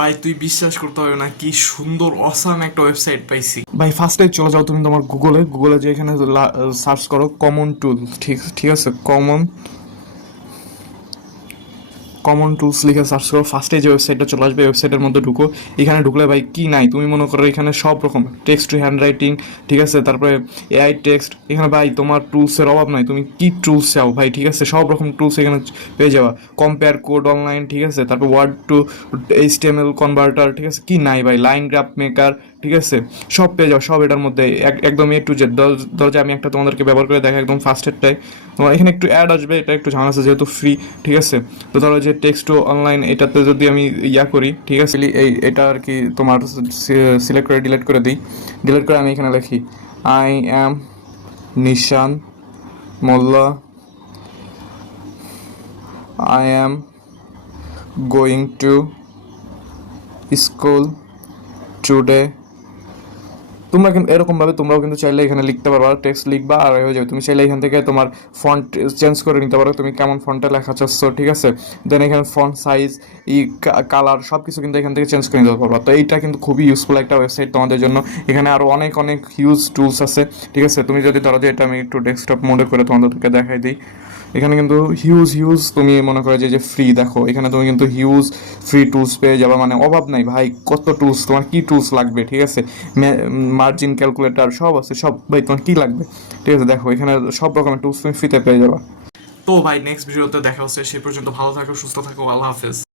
ভাই তুই বিশ্বাস করতে হবে না, কি সুন্দর অসাম একটা ওয়েবসাইট পাইছি ভাই। ফার্স্টে চলে যাও তুমি তোমার গুগলে যে এখানে সার্চ করো কমন টুল। ঠিক ঠিক আছে, কমন টুলস লিখে সার্চ করো, ফার্স্টে যে ওয়েবসাইটটা চলে আসবে ওয়েবসাইটের মধ্যে ঢুকো। এখানে ঢুকলে ভাই কি নাই তুমি মনে করো, এখানে সব রকম টেক্সট টু হ্যান্ড রাইটিং, ঠিক আছে, তারপরে এআই টেক্সট। এখানে ভাই তোমার টুলসের অভাব নাই, তুমি কি টুলস চাও ভাই, ঠিক আছে, সব রকম টুলস এখানে পেয়ে যাওয়া। কম্পেয়ার কোড অনলাইন, ঠিক আছে, তারপর ওয়ার্ড টু এইচটিএমএল কনভার্টার, ঠিক আছে, কি নাই ভাই, লাইন গ্রাফ মেকার, ঠিক আছে, সব পেয়ে যাও, সব এটার মধ্যে একদম এ টু জেড। ধরো যে আমি একটা তোমাদেরকে ব্যবহার করে দেখা একদম ফার্স্টেরটাই, তোমার এখানে একটু অ্যাড আসবে, এটা একটু ঝামেলা আছে যেহেতু ফ্রি, ঠিক আছে। তো ধরো যে টেক্সট টু অনলাইন, এটাতে যদি আমি ইয়া করি, ঠিক আছে, এটা আর কি তোমার সিলেক্ট করে ডিলিট করে দিই। ডিলিট করে আমি এখানে লিখি I am Nishan Molla, I am going to school today. তোমরা কিন্তু এরকমভাবে তোমরাও কিন্তু চাইলে এখানে লিখতে পারো, টেক্সট লিখবা আর হয়ে যাবে। তুমি চাইলে এখান থেকে তোমার ফন্ট চেঞ্জ করে নিতে পারো, তুমি কেমন ফন্টে লেখা চাচ্ছ, ঠিক আছে। দেন এখানে ফন্ট সাইজ, কালার সব কিছু কিন্তু এখান থেকে চেঞ্জ করে নিতে পারবো। তো এইটা কিন্তু খুবই ইউজফুল একটা ওয়েবসাইট তোমাদের জন্য। এখানে আরও অনেক অনেক হিউজ টুলস আছে, ঠিক আছে। তুমি যদি ধরো যে এটা আমি একটু ডেস্কটপ মোডে করে তোমাদেরকে দেখাই দিই, এখানে কিন্তু হিউজ তুমি মনে করো যে ফ্রি, দেখো এখানে তুমি কিন্তু হিউজ ফ্রি টুলস পেয়ে যাবে, মানে অভাব নাই ভাই, কত টুলস, তোমার কি টুলস লাগবে, ঠিক আছে। মার্জিন ক্যালকুলেটর সব আছে, সব ভাই তোমার কি লাগবে, ঠিক আছে। দেখো এখানে সব রকমের টুলস তুমি ফ্রিতে পেয়ে যাবে। তো ভাই নেক্সট ভিডিওতে দেখা হচ্ছে, সে পর্যন্ত ভালো থাকো, সুস্থ থাকো, আল্লাহ হাফেজ।